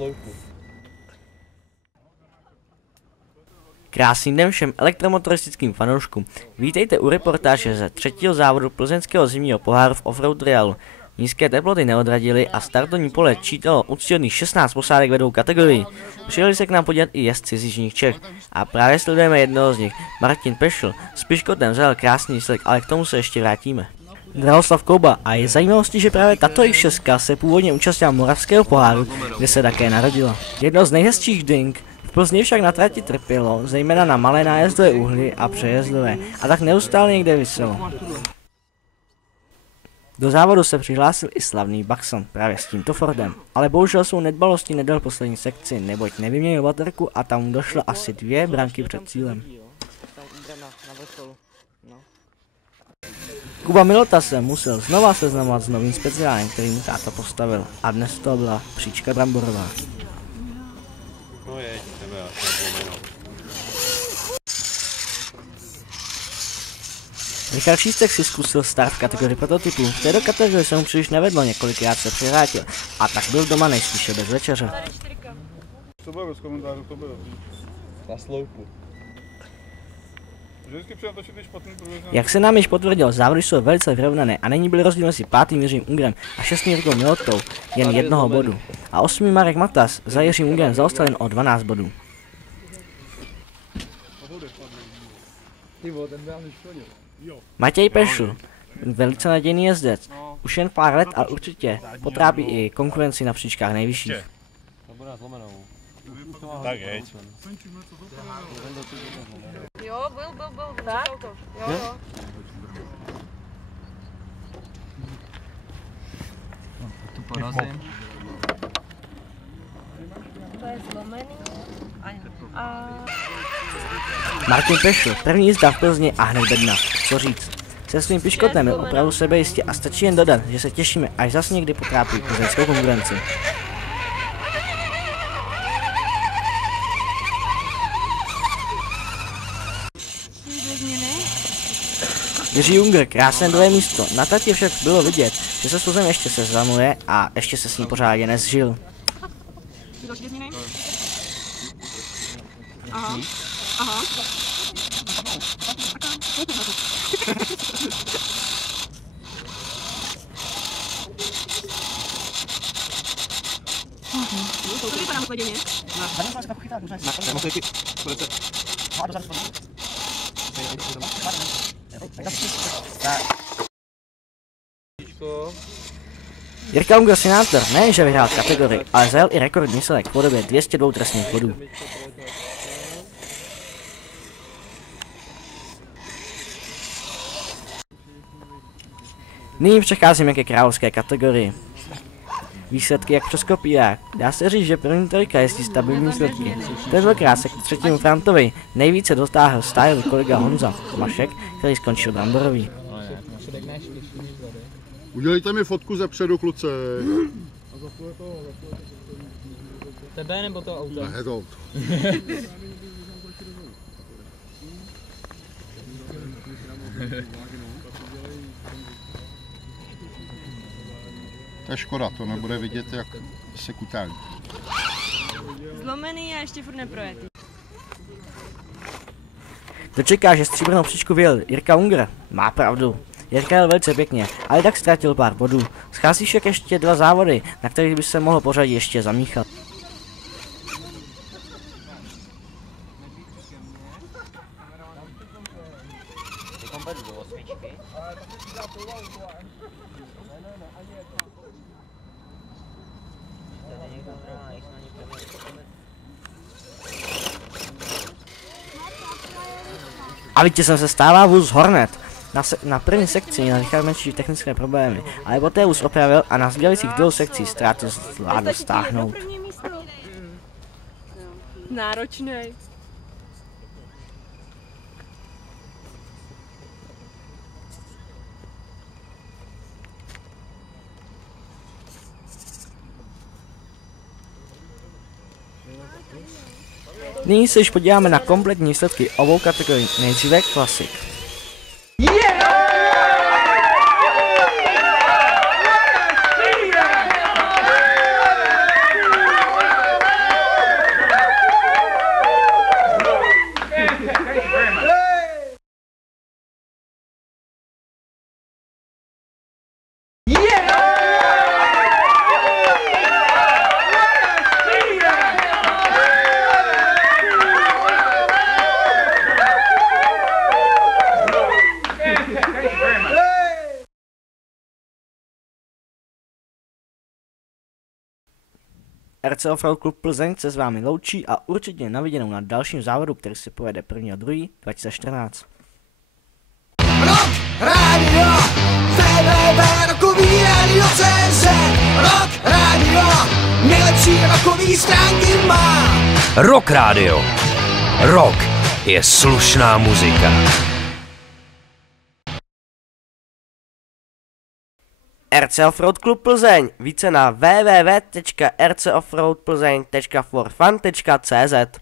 sloupu. Krásný den všem elektromotoristickým fanouškům. Vítejte u reportáže ze třetího závodu plzeňského zimního poháru v offroad trialu. Nízké teploty neodradily a startovní pole čítalo úctyhodných 16 posádek vedou kategorii. Přijeli se k nám podívat i jezdci z jižních Čech a právě sledujeme jednoho z nich, Martin Pešl. S Piškotem vzal krásný výsledek, ale k tomu se ještě vrátíme. Drahoslav Kouba a je zajímavostí, že právě tato X6 se původně účastnila Moravského poháru, kde se také narodila. Jedno z nejhezčích dink v Plzni však na trati trpělo, zejména na malé nájezdové úhly a přejezdové, a tak neustále někde viselo. Do závodu se přihlásil i slavný Baxon právě s tímto Fordem, ale bohužel svou nedbalostí nedal poslední sekci, neboť nevyměnil baterku a tam došlo asi 2 branky před cílem. Kuba Milota se musel znova seznamovat s novým speciálem, který mu táta postavil, a dnes to byla příčka bramborová. No jeď, tebe já Richard Šístek si zkusil start v kategorii prototypů. V této kategorii se mu příliš nevedlo, několikrát se převrátil a tak byl doma nejspíše bez večeře. Co bylo z komentářů, to bylo? na sloupu. Jak se nám již potvrdilo, závody jsou velice vyrovnané a není byl rozdíl mezi 5. Jiřím Ungrem a 6. Jirkou Milotou jen 1 bodu. A 8. Marek Matas za Jiřím Ungrem zaostal jen o 12 bodů. Matěj Pešl, velice nadějný jezdec, už jen pár let a určitě potrápí i konkurenci na příčkách nejvyšších. Tak jeď. Jo, byl, tak? Jo. Tu porazím. To je zlomený. A... Martin Pešl, první jízda v Plzni a hned bedna, co říct. Se svým Piškotem byl opravdu sebejistě a stačí jen dodat, že se těšíme, až zas někdy potrápí plzeňskou konkurenci. Jiří Unger, krásné druhé místo. Na trati však bylo vidět, že se s Plzeň ještě seznamuje a ještě se s ní pořádně nezžil. Aha. To vypadá moc Jirka Unger Senátor nejenže vyhrál kategorii, ale zajel i rekordní výsledek v podobě 202 trestných bodů. Nyní přecházíme ke královské kategorii. Výsledky jak přes kopírák. Dá se říct, že první trojka jezdí stabilní výsledky. Tentokrát se k 3. Frantovi nejvíce dotáhl stále kolega Honza Mašek, který skončil bramborový. Udělejte mi fotku ze předu, kluci. Tebe nebo to auto? Ne, to auto. To je škoda, to nebude vidět, jak se kutálí. Zlomený a ještě furt neprojetý. To čeká, že stříbrnou příčku vyjel Jirka Unger. Má pravdu. Jirka jel velice pěkně, ale tak ztratil pár bodů. Schází však ještě 2 závody, na kterých by se mohlo pořadí ještě zamíchat. A vítězem se stává vůz Hornet. Na první sekci měl Richard menší technické problémy, ale poté vůz opravil a na zbývajících 2 sekcí ztráty zvládl stáhnout. Náročnej. Nyní se již podíváme na kompletní výsledky obou kategorií, nejdříve klasik. RC Offroad Klub Plzeň se s vámi loučí a určitě na viděnou na dalším závodu, který se povede 1.2.2014. Rock Radio, www.rockovýradio.cz Rock Radio, nejlepší rockový stránky má. Rock Radio. Rock je slušná muzika. RC Offroad Klub Plzeň. Více na www.rcoffroadplzeň.forfun.cz